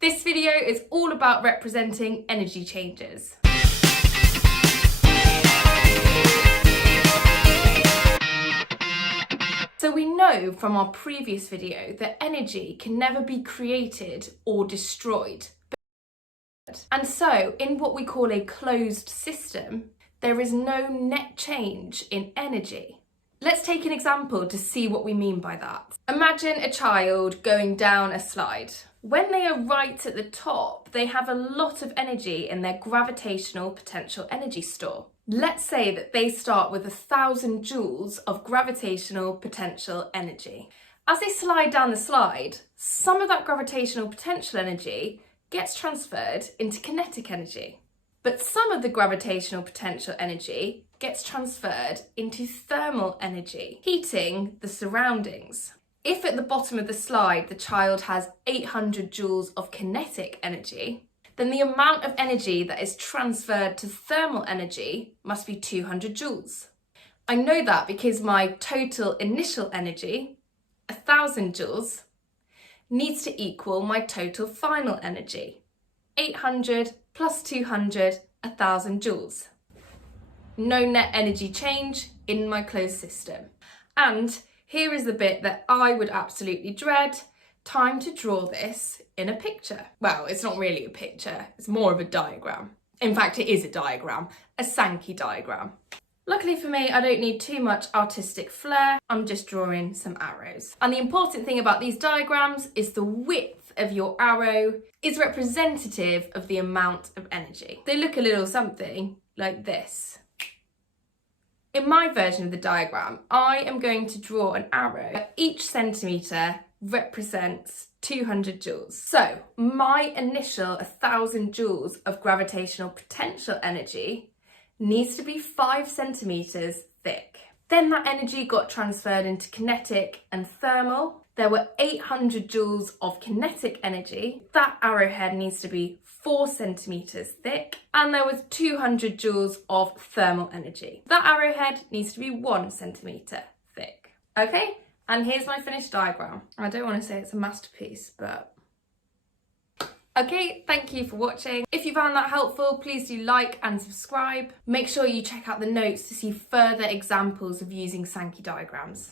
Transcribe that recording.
This video is all about representing energy changes. So we know from our previous video that energy can never be created or destroyed. And so in what we call a closed system, there is no net change in energy. Let's take an example to see what we mean by that. Imagine a child going down a slide. When they are right at the top, they have a lot of energy in their gravitational potential energy store. Let's say that they start with 1,000 joules of gravitational potential energy. As they slide down the slide, some of that gravitational potential energy gets transferred into kinetic energy. But some of the gravitational potential energy gets transferred into thermal energy, heating the surroundings. If at the bottom of the slide the child has 800 joules of kinetic energy, then the amount of energy that is transferred to thermal energy must be 200 joules. I know that because my total initial energy, 1,000 joules, needs to equal my total final energy, 800 plus 200, 1,000 joules. No net energy change in my closed system. And here is the bit that I would absolutely dread. Time to draw this in a picture. Well, it's not really a picture, it's more of a diagram. In fact, it is a diagram, a Sankey diagram. Luckily for me, I don't need too much artistic flair. I'm just drawing some arrows. And the important thing about these diagrams is the width of your arrow is representative of the amount of energy. They look a little something like this. In my version of the diagram, I am going to draw an arrow. Each centimetre represents 200 joules. So my initial 1,000 joules of gravitational potential energy needs to be 5 centimetres thick. Then that energy got transferred into kinetic and thermal. There were 800 joules of kinetic energy. That arrowhead needs to be 4 centimetres thick. And there was 200 joules of thermal energy. That arrowhead needs to be 1 centimetre thick. Okay, and here's my finished diagram. I don't want to say it's a masterpiece, but... Okay, thank you for watching. If you found that helpful, please do like and subscribe. Make sure you check out the notes to see further examples of using Sankey diagrams.